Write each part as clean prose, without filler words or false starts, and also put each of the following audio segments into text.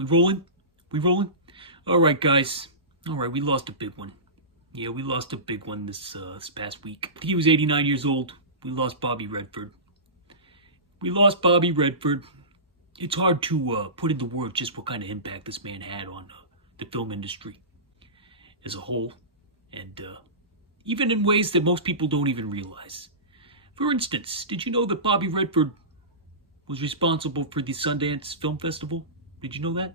We rolling? We rolling? All right, guys. All right, we lost a big one. Yeah, we lost a big one this past week. I think he was 89 years old. We lost Bobby Redford. We lost Bobby Redford. It's hard to put into words just what kind of impact this man had on the film industry as a whole, and even in ways that most people don't even realize. For instance, did you know that Bobby Redford was responsible for the Sundance Film Festival? Did you know that?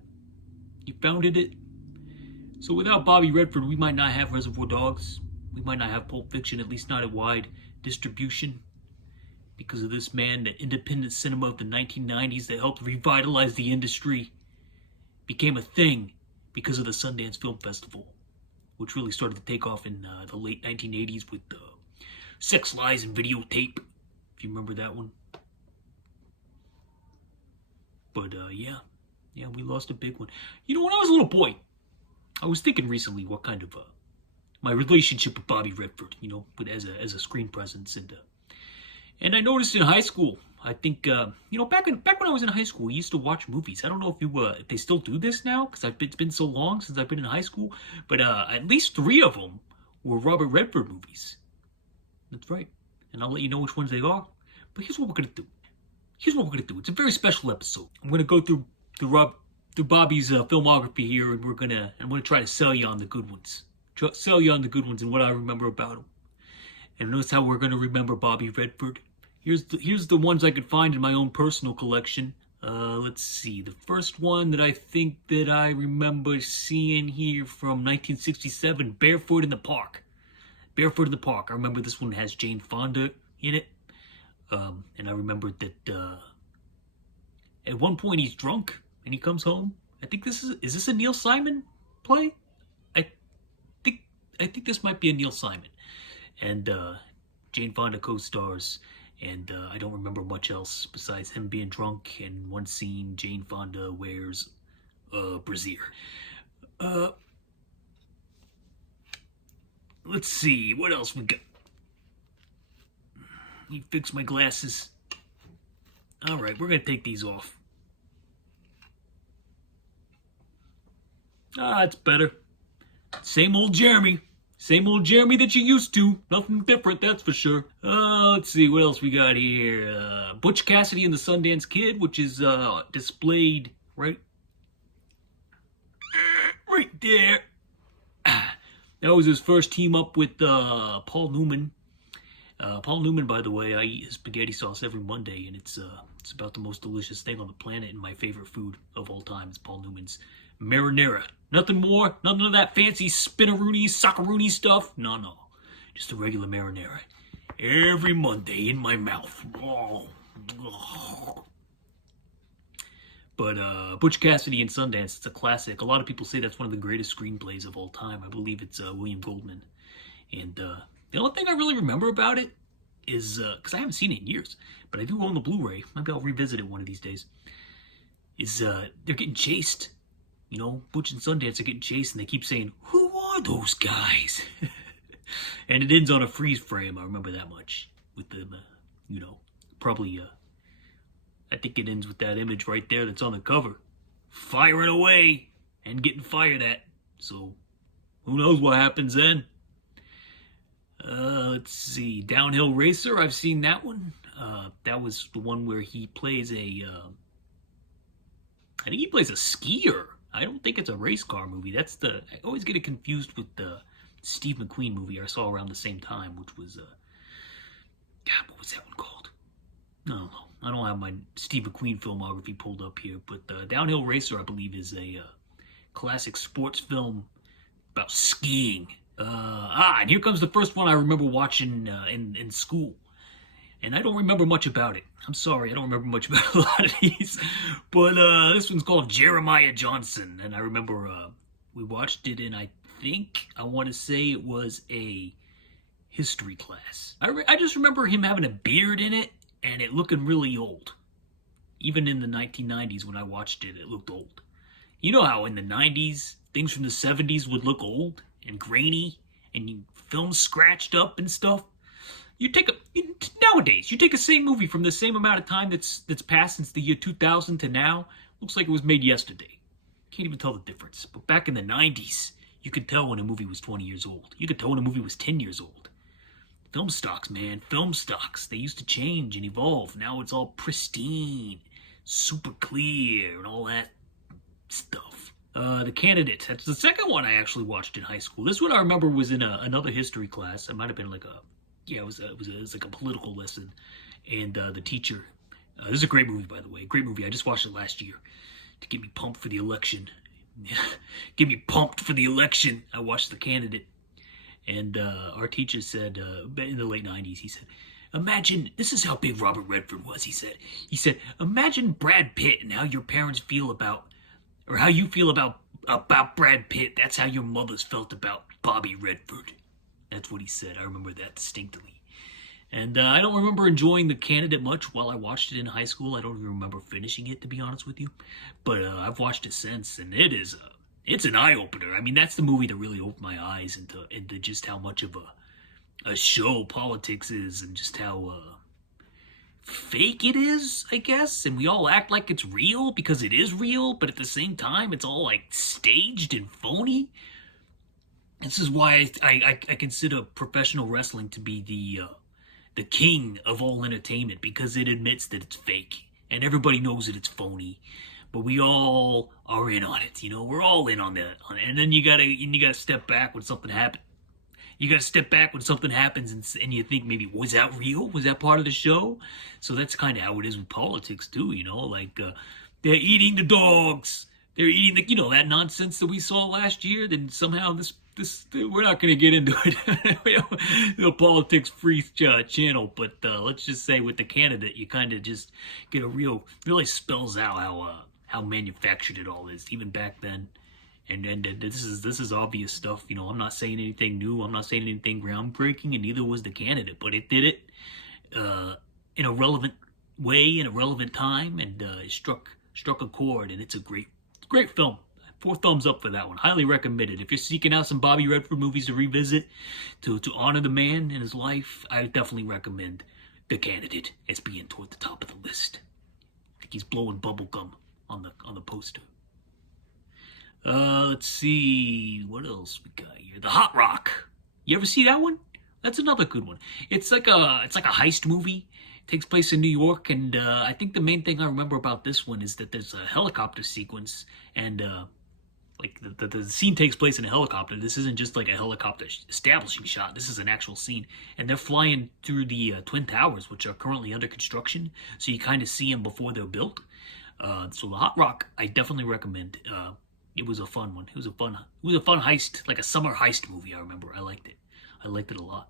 He founded it. So without Bobby Redford, we might not have Reservoir Dogs. We might not have Pulp Fiction, at least not at wide distribution. Because of this man, the independent cinema of the 1990s that helped revitalize the industry became a thing because of the Sundance Film Festival, which really started to take off in the late 1980s with Sex, Lies, and Videotape, if you remember that one. But yeah, we lost a big one. You know, when I was a little boy, I was thinking recently what kind of my relationship with Bobby Redford, you know, as a screen presence, and I noticed in high school, I think you know, back when I was in high school, we used to watch movies. I don't know if they still do this now, because it's been so long since I've been in high school, but at least 3 of them were Robert Redford movies. That's right, and I'll let you know which ones they are. But here's what we're gonna do. It's a very special episode. I'm gonna go through Bobby's filmography here, and I'm gonna try to sell you on the good ones. And what I remember about him. And notice how we're gonna remember Bobby Redford. Here's the ones I could find in my own personal collection. Let's see. The first one that I think that I remember seeing here from 1967, Barefoot in the Park. Barefoot in the Park. I remember this one has Jane Fonda in it. And I remember that at one point he's drunk and he comes home. I think is this a Neil Simon play? I think this might be a Neil Simon. And Jane Fonda co-stars, and I don't remember much else besides him being drunk, and one scene Jane Fonda wears a brassiere. Let's see, what else we got? Let me fix my glasses. Alright, we're gonna take these off. It's better. Same old Jeremy that you used to. Nothing different, that's for sure. Let's see, what else we got here? Butch Cassidy and the Sundance Kid, which is displayed right there. That was his first team up with Paul Newman. Paul Newman, by the way, I eat his spaghetti sauce every Monday, and it's about the most delicious thing on the planet, and my favorite food of all time is Paul Newman's marinara. Nothing more, none of that fancy spinaroonie, socceroonie stuff. No. Just a regular marinara. Every Monday in my mouth. But Butch Cassidy and Sundance, it's a classic. A lot of people say that's one of the greatest screenplays of all time. I believe it's William Goldman. And the only thing I really remember about it is, because I haven't seen it in years, but I do own the Blu-ray. Maybe I'll revisit it one of these days. Is they're getting chased. You know, Butch and Sundance are getting chased, and they keep saying, "Who are those guys?" And it ends on a freeze frame. I remember that much. With them, you know, probably, I think it ends with that image right there that's on the cover. Firing away and getting fired at. So, who knows what happens then? Let's see. Downhill Racer, I've seen that one. That was the one where he plays I think he plays a skier. I don't think it's a race car movie. I always get it confused with the Steve McQueen movie I saw around the same time, which was, God, what was that one called? No, I don't have my Steve McQueen filmography pulled up here, but Downhill Racer, I believe, is a classic sports film about skiing. And here comes the first one I remember watching in school. And I don't remember much about it. I'm sorry, I don't remember much about a lot of these. But this one's called Jeremiah Johnson. And I remember we watched it, and I want to say it was a history class. I just remember him having a beard in it, and it looking really old. Even in the 1990s when I watched it, it looked old. You know how in the 90s, things from the 70s would look old and grainy, and films scratched up and stuff? Nowadays, you take a same movie from the same amount of time that's passed since the year 2000 to now, looks like it was made yesterday. Can't even tell the difference. But back in the 90s, you could tell when a movie was 20 years old. You could tell when a movie was 10 years old. Film stocks, man. Film stocks. They used to change and evolve. Now it's all pristine, super clear, and all that stuff. The Candidate. That's the second one I actually watched in high school. This one I remember was in another history class. It might have been like it was like a political lesson. And the teacher, this is a great movie, by the way. Great movie. I just watched it last year to get me pumped for the election. Get me pumped for the election. I watched The Candidate. And our teacher said, in the late 90s, he said, imagine, this is how big Robert Redford was, he said, imagine Brad Pitt and how your parents feel about, or how you feel about Brad Pitt. That's how your mothers felt about Bobby Redford. That's what he said. I remember that distinctly. And I don't remember enjoying The Candidate much while I watched it in high school. I don't even remember finishing it, to be honest with you. But I've watched it since, and it's an eye-opener. I mean, that's the movie that really opened my eyes into just how much of a show politics is, and just how fake it is, I guess. And we all act like it's real because it is real, but at the same time, it's all like staged and phony. This is why I consider professional wrestling to be the king of all entertainment, because it admits that it's fake and everybody knows that it's phony, but we all are in on it. We're all in on it. And then you gotta step back when something happens. You gotta step back when something happens, and you think, maybe, was that real? Was that part of the show? So that's kind of how it is with politics too. Like they're eating the dogs. They're eating that nonsense that we saw last year. Then somehow this we're not going to get into it. The politics free channel, but let's just say with The Candidate, you kind of just get really spells out how manufactured it all is, even back then. And this is obvious stuff. I'm not saying anything new. I'm not saying anything groundbreaking, and neither was The Candidate, but it did it in a relevant way, in a relevant time, and it struck a chord, and it's a great film. 4 thumbs up for that one. Highly recommended. If you're seeking out some Bobby Redford movies to revisit, to honor the man in his life, I definitely recommend The Candidate as being toward the top of the list. I think he's blowing bubble gum on the poster. Let's see, what else we got here? The Hot Rock. You ever see that one? That's another good one. It's like a heist movie. It takes place in New York, and I think the main thing I remember about this one is that there's a helicopter sequence, and like the scene takes place in a helicopter. This isn't just like a helicopter establishing shot. This is an actual scene, and they're flying through the Twin Towers, which are currently under construction. So you kind of see them before they're built. So the Hot Rock, I definitely recommend. It was a fun one. It was a fun heist, like a summer heist movie. I remember. I liked it. I liked it a lot.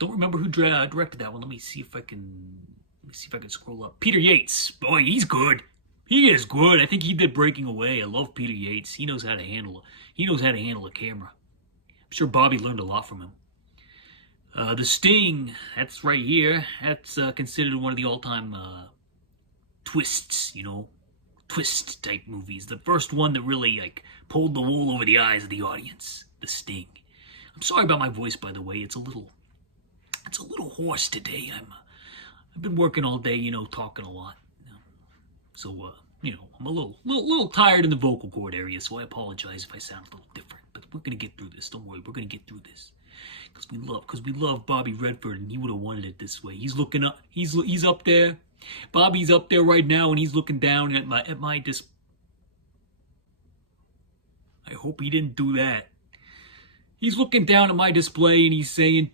Don't remember who directed that one. Let me see if I can scroll up. Peter Yates. Boy, he's good. He is good. I think he did Breaking Away. I love Peter Yates. He knows how to handle a camera. I'm sure Bobby learned a lot from him. The Sting, that's right here. That's considered one of the all-time twists, twist type movies. The first one that really pulled the wool over the eyes of the audience. The Sting. I'm sorry about my voice, by the way. It's a little hoarse today. I've been working all day, talking a lot. So, I'm a little tired in the vocal cord area, so I apologize if I sound a little different. But we're going to get through this. Don't worry, we're going to get through this. Because we love Bobby Redford, and he would have wanted it this way. He's looking up. He's up there. Bobby's up there right now, and he's looking down at my display. I hope he didn't do that. He's looking down at my display, and he's saying,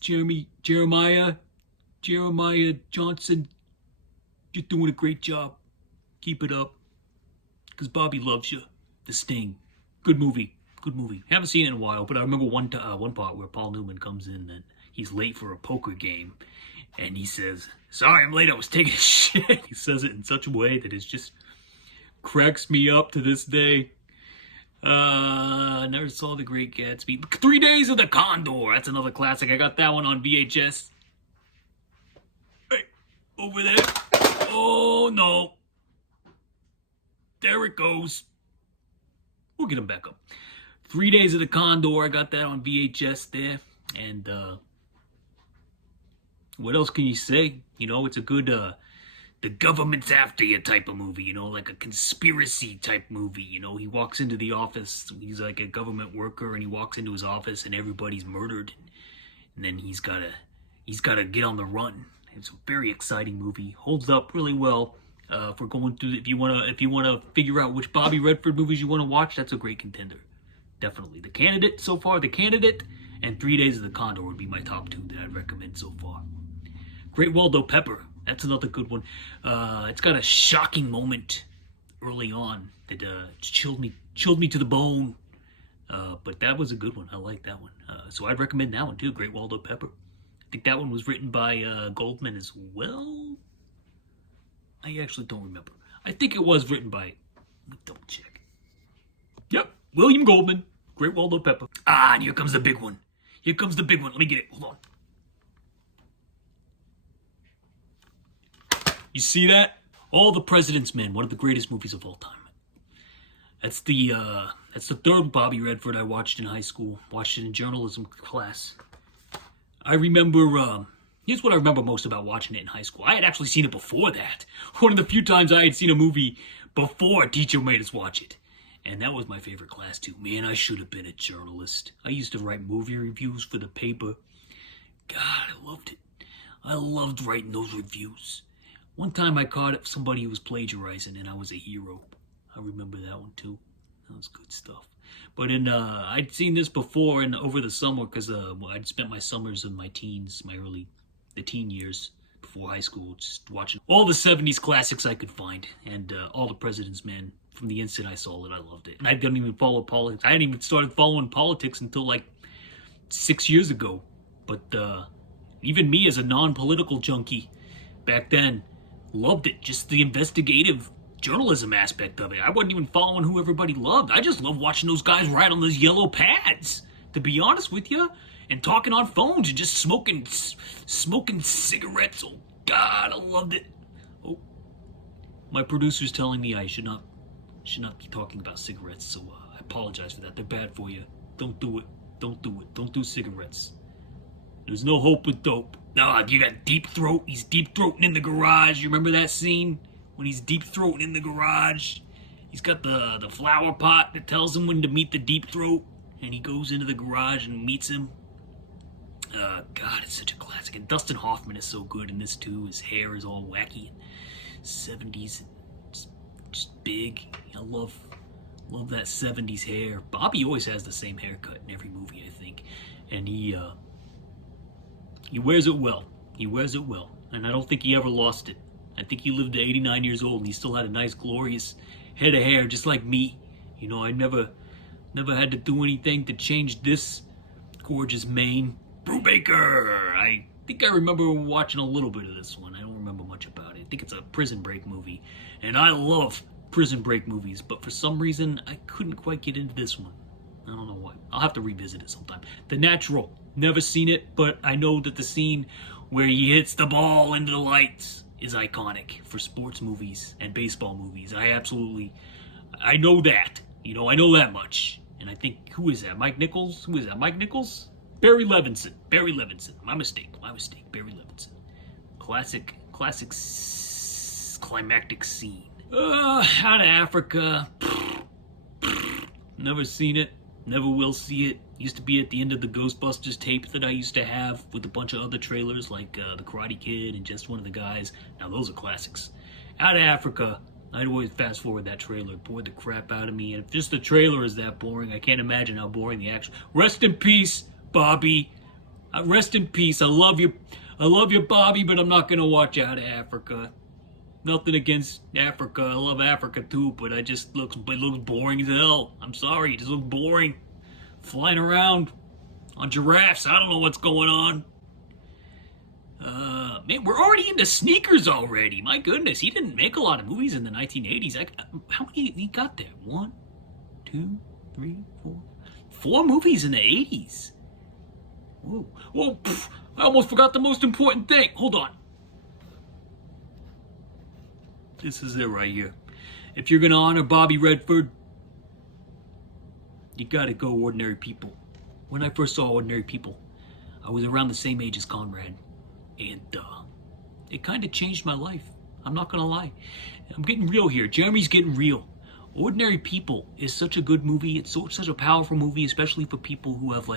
Jeremiah Johnson, you're doing a great job. Keep it up. Because Bobby loves you. The Sting. Good movie. Haven't seen it in a while, but I remember one part where Paul Newman comes in and he's late for a poker game. And he says, sorry I'm late, I was taking a shit. He says it in such a way that it just cracks me up to this day. Never saw The Great Gatsby. 3 Days of the Condor. That's another classic. I got that one on VHS. Hey, over there. Oh, no. There it goes. We'll get him back up. 3 Days of the Condor. I got that on VHS there. And, what else can you say? It's a good the government's after you type of movie, like a conspiracy type movie. He walks into the office, he's like a government worker, and he walks into his office and everybody's murdered, and then he's gotta get on the run. It's a very exciting movie, holds up really well. If we're going through, if you wanna figure out which Bobby Redford movies you want to watch, that's a great contender. Definitely. The Candidate, and 3 Days of the Condor would be my top two that I'd recommend so far. Great Waldo Pepper, that's another good one. It's got a shocking moment early on that chilled me to the bone. But that was a good one. I like that one. So I'd recommend that one too. Great Waldo Pepper. I think that one was written by Goldman as well. I actually don't remember. I think it was written by. Let me double check. Yep, William Goldman. Great Waldo Pepper. And here comes the big one. Let me get it. Hold on. You see that? All the President's Men, one of the greatest movies of all time. That's the third Bobby Redford I watched in high school. Watched it in journalism class. I remember, here's what I remember most about watching it in high school. I had actually seen it before that. One of the few times I had seen a movie before a teacher made us watch it. And that was my favorite class too. Man, I should have been a journalist. I used to write movie reviews for the paper. God, I loved it. I loved writing those reviews. One time I caught somebody who was plagiarizing and I was a hero. I remember that one too. That was good stuff. But I'd seen this before and over the summer because I'd spent my summers in my teens, the teen years before high school, just watching all the 70s classics I could find and all the President's Men. From the instant I saw it, I loved it. And I didn't even follow politics. I hadn't even started following politics until like 6 years ago. But even me as a non-political junkie back then loved it. Just the investigative journalism aspect of it. I wasn't even following who everybody loved. I just loved watching those guys ride on those yellow pads, to be honest with you, and talking on phones and just smoking cigarettes. Oh, God, I loved it. Oh, my producer's telling me I should not be talking about cigarettes, so I apologize for that. They're bad for you. Don't do it. Don't do cigarettes. There's no hope with dope. You got Deep Throat. He's deep throating in the garage. You remember that scene when he's deep throating in the garage? He's got the flower pot that tells him when to meet the Deep Throat, and he goes into the garage and meets him. God, it's such a classic. And Dustin Hoffman is so good in this too. His hair is all wacky and 70s. Just big. I love that 70s hair. Bobby always has the same haircut in every movie, I think. And he wears it well. And I don't think he ever lost it. I think he lived to 89 years old and he still had a nice, glorious head of hair, just like me. I never had to do anything to change this gorgeous mane. Brubaker! I think I remember watching a little bit of this one. I don't remember much about it. I think it's a Prison Break movie. And I love Prison Break movies, but for some reason, I couldn't quite get into this one. I don't know why. I'll have to revisit it sometime. The Natural. Never seen it, but I know that the scene where he hits the ball into the lights is iconic for sports movies and baseball movies. I know that. I know that much. And I think, who is that? Mike Nichols? Who is that? Mike Nichols? Barry Levinson. My mistake. Barry Levinson. Classic climactic scene. Out of Africa. Never seen it. Never will see it. Used to be at the end of the Ghostbusters tape that I used to have with a bunch of other trailers like The Karate Kid and Just One of the Guys. Now those are classics. Out of Africa. I'd always fast forward that trailer. It bored the crap out of me. And if just the trailer is that boring, I can't imagine how boring the action. Rest in peace, Bobby. Rest in peace. I love you, Bobby, but I'm not gonna watch Out of Africa. Nothing against Africa. I love Africa too, but it looks boring as hell. I'm sorry, it just looks boring. Flying around on giraffes. I don't know what's going on. Man, we're already into sneakers already. My goodness, he didn't make a lot of movies in the 1980s. How many he got there? 1, 2, 3, 4. 4 movies in the 80s. Whoa, I almost forgot the most important thing. Hold on. This is it right here. If you're gonna honor Bobby Redford, you gotta go Ordinary People. When I first saw Ordinary People, I was around the same age as Conrad, and it kind of changed my life. I'm not gonna lie. I'm getting real here. Jeremy's getting real. Ordinary People is such a good movie. It's such a powerful movie, especially for people who have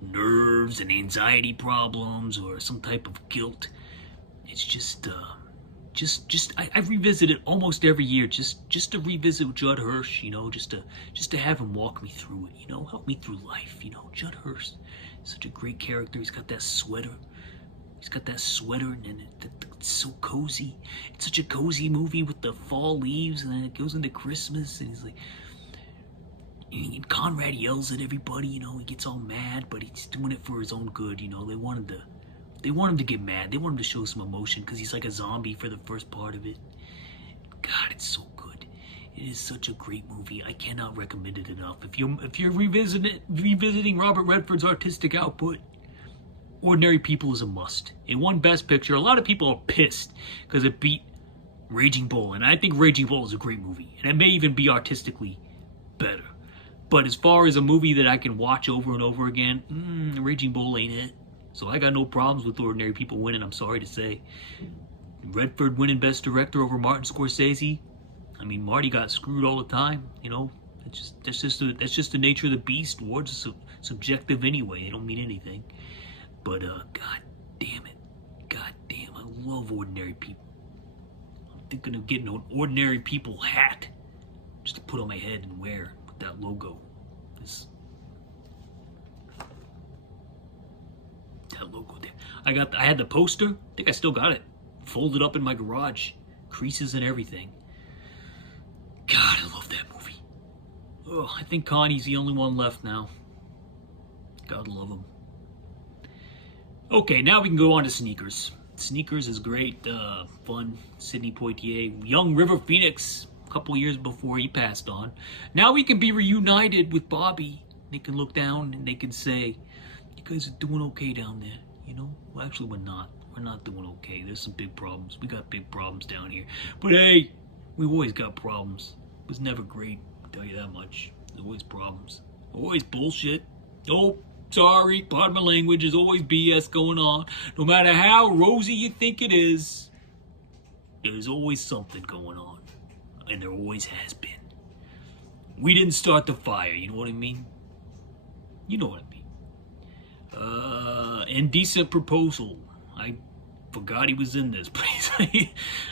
nerves and anxiety problems or some type of guilt. It's just I revisit it almost every year, just to revisit Judd Hirsch, just to have him walk me through it, help me through life, Judd Hirsch, such a great character. He's got that sweater. And it's so cozy. It's such a cozy movie with the fall leaves, and then it goes into Christmas, and he's like, and Conrad yells at everybody, he gets all mad, but he's doing it for his own good, They want him to get mad. They want him to show some emotion because he's like a zombie for the first part of it. God, it's so good. It is such a great movie. I cannot recommend it enough. If you're revisiting Robert Redford's artistic output, Ordinary People is a must. It won Best Picture. A lot of people are pissed because it beat Raging Bull, and I think Raging Bull is a great movie, and it may even be artistically better. But as far as a movie that I can watch over and over again, Raging Bull ain't it. So I got no problems with Ordinary People winning, I'm sorry to say. Redford winning Best Director over Martin Scorsese. I mean, Marty got screwed all the time, That's just the nature of the beast. Awards are subjective anyway. They don't mean anything. But, God damn it. God damn, I love Ordinary People. I'm thinking of getting an Ordinary People hat just to put on my head and wear with that logo. That logo there. I had the poster. I think I still got it. Folded up in my garage. Creases and everything. God, I love that movie. Oh, I think Connie's the only one left now. God love him. Okay, now we can go on to Sneakers. Sneakers is great, fun. Sidney Poitier, young River Phoenix, a couple years before he passed on. Now we can be reunited with Bobby. They can look down and they can say, "You guys are doing okay down there." Well, actually, we're not. We're not doing okay. There's some big problems. We got big problems down here. But hey, we've always got problems. It was never great, I'll tell you that much. There's always problems. Always bullshit. Oh, sorry, pardon my language, there's always BS going on. No matter how rosy you think it is, there's always something going on. And there always has been. We didn't start the fire, you know what I mean? You know what I mean. Indecent Proposal. I forgot he was in this, but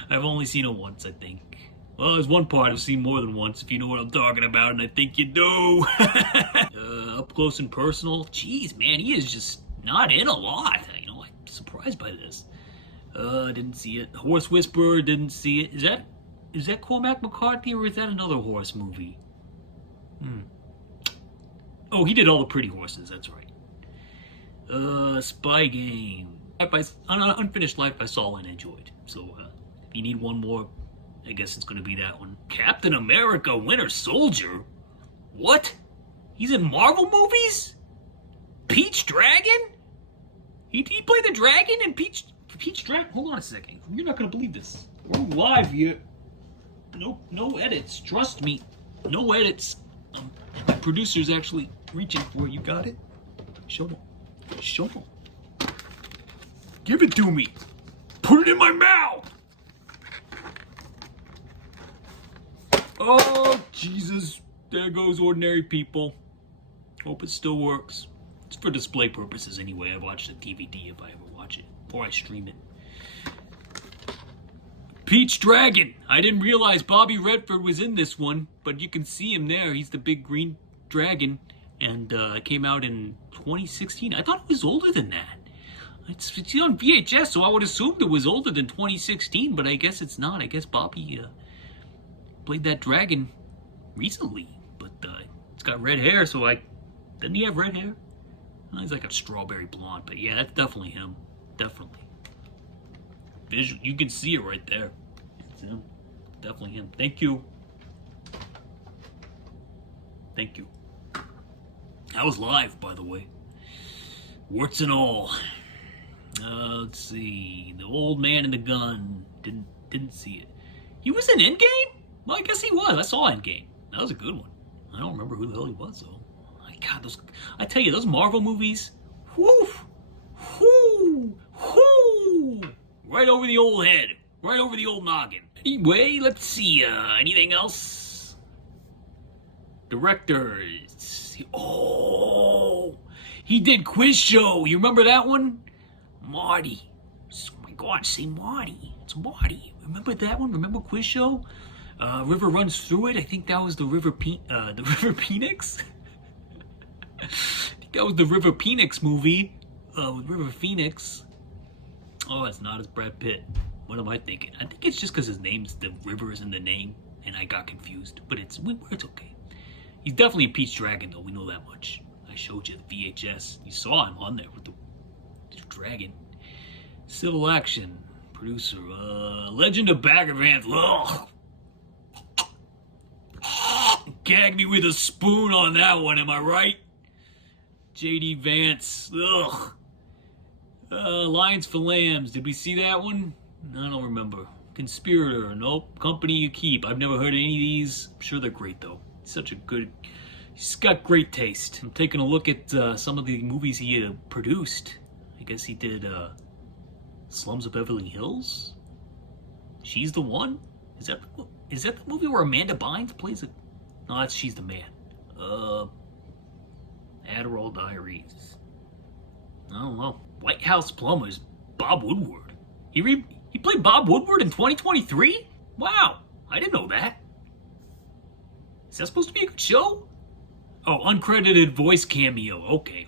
I've only seen it once, I think. Well, there's one part I've seen more than once, if you know what I'm talking about, and I think you do. Up Close and Personal. Jeez, man, he is just not in a lot. I'm surprised by this. Didn't see it. Horse Whisperer, didn't see it. Is that Cormac McCarthy, or is that another horse movie? Oh, he did All the Pretty Horses, that's right. Spy Game. Unfinished Life I saw and enjoyed. So, if you need one more, I guess it's gonna be that one. Captain America Winter Soldier? What? He's in Marvel movies? Peach Dragon? He played the dragon in Peach Dragon? Hold on a second. You're not gonna believe this. We're live here. No edits. Trust me. No edits. The producer's actually reaching for it. You got it? Show him. Give it to me. Put it in my mouth. Oh, Jesus. There goes Ordinary People. Hope it still works. It's for display purposes anyway. I watch the DVD if I ever watch it. Or I stream it. Peach Dragon. I didn't realize Bobby Redford was in this one, but you can see him there. He's the big green dragon. And it came out in 2016. I thought it was older than that. It's on VHS, so I would assume it was older than 2016, but I guess it's not. I guess Bobby played that dragon recently, but it's got red hair, so didn't he have red hair? He's like a strawberry blonde, but yeah, that's definitely him. Definitely. Visual, you can see it right there. It's him. Definitely him. Thank you. Thank you. That was live, by the way. Warts and all. Let's see. The Old Man and the Gun. Didn't see it. He was in Endgame? Well, I guess he was. I saw Endgame. That was a good one. I don't remember who the hell he was, though. My God, I tell you, those Marvel movies, whoo, right over the old head. Right over the old noggin. Anyway, let's see, anything else? Directors. Oh, he did Quiz Show. You remember that one? Marty. Oh my God, say Marty. It's Marty. Remember that one? Remember Quiz Show? River runs through it. I think that was the River Phoenix. I think that was the River Phoenix movie with River Phoenix. Oh, it's not as Brad Pitt. What am I thinking? I think it's just because his name's the river is in the name, and I got confused. But it's okay. He's definitely a Pete's Dragon, though. We know that much. I showed you the VHS. You saw him on there with the dragon. Civil Action producer. Legend of Bagger Vance. Ugh. Gag me with a spoon on that one. Am I right? J.D. Vance. Ugh. Lions for Lambs. Did we see that one? I don't remember. Conspirator. Nope. Company You Keep. I've never heard of any of these. I'm sure they're great, though. He's got great taste. I'm taking a look at some of the movies he produced. I guess he did Slums of Beverly Hills? She's the One? Is that the movie where Amanda Bynes plays it? No, that's She's the Man. Adderall Diaries. I don't know. White House Plumbers. Bob Woodward. He played Bob Woodward in 2023? Wow, I didn't know that. Is that supposed to be a good show? Oh, uncredited voice cameo. Okay.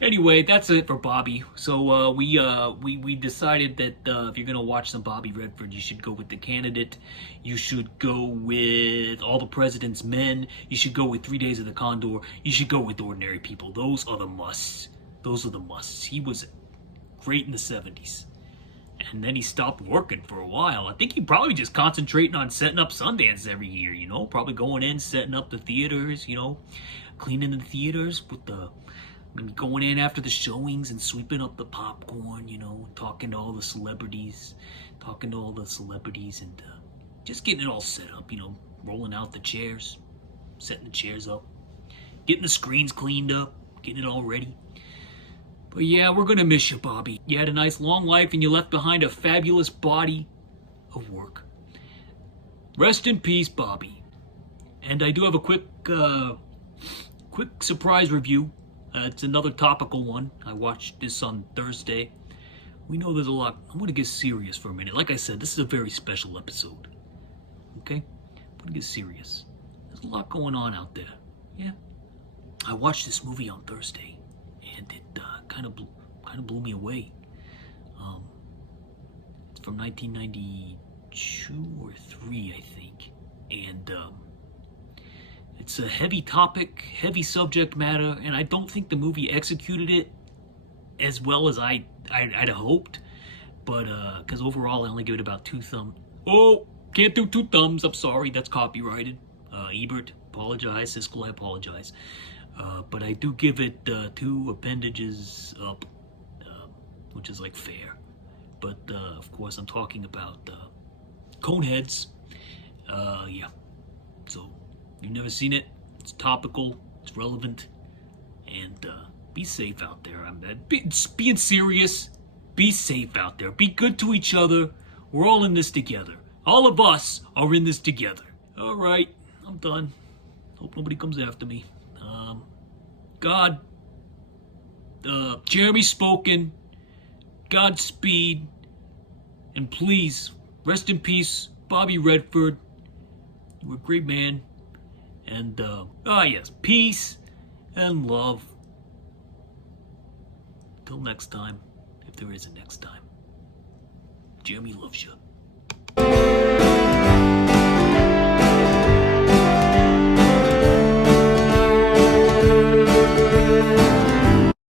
Anyway, that's it for Bobby. So we decided that if you're gonna watch some Bobby Redford, you should go with The Candidate. You should go with All the President's Men. You should go with 3 Days of the Condor. You should go with Ordinary People. Those are the musts. He was great in the 70s. And then he stopped working for a while. I think he probably just concentrating on setting up Sundance every year, probably going in, setting up the theaters, cleaning the theaters with maybe going in after the showings and sweeping up the popcorn, talking to all the celebrities and just getting it all set up, rolling out the chairs, setting the chairs up, getting the screens cleaned up, getting it all ready. But yeah, we're gonna miss you, Bobby. You had a nice long life and you left behind a fabulous body of work. Rest in peace, Bobby. And I do have a quick surprise review. It's another topical one. I watched this on Thursday. We know there's a lot. I'm gonna get serious for a minute. Like I said, this is a very special episode. Okay? I'm gonna get serious. There's a lot going on out there. Yeah. I watched this movie on Thursday, and it kind of blew me away. It's from 1992 or 3, I think, and it's a heavy topic, heavy subject matter, and I don't think the movie executed it as well as I'd hoped. But because overall, I only give it about 2 thumbs. Oh, can't do 2 thumbs. I'm sorry, that's copyrighted. Ebert, apologize. Siskel, I apologize. But I do give it 2 appendages up, which is like fair. But of course, I'm talking about Coneheads. Yeah. So you've never seen it. It's topical. It's relevant. And be safe out there. I'm being serious. Be safe out there. Be good to each other. We're all in this together. All of us are in this together. All right. I'm done. Hope nobody comes after me. God, Jeremy spoken, Godspeed, and please, rest in peace, Bobby Redford. You were a great man. And, yes, peace and love. Till next time, if there is a next time. Jeremy loves you.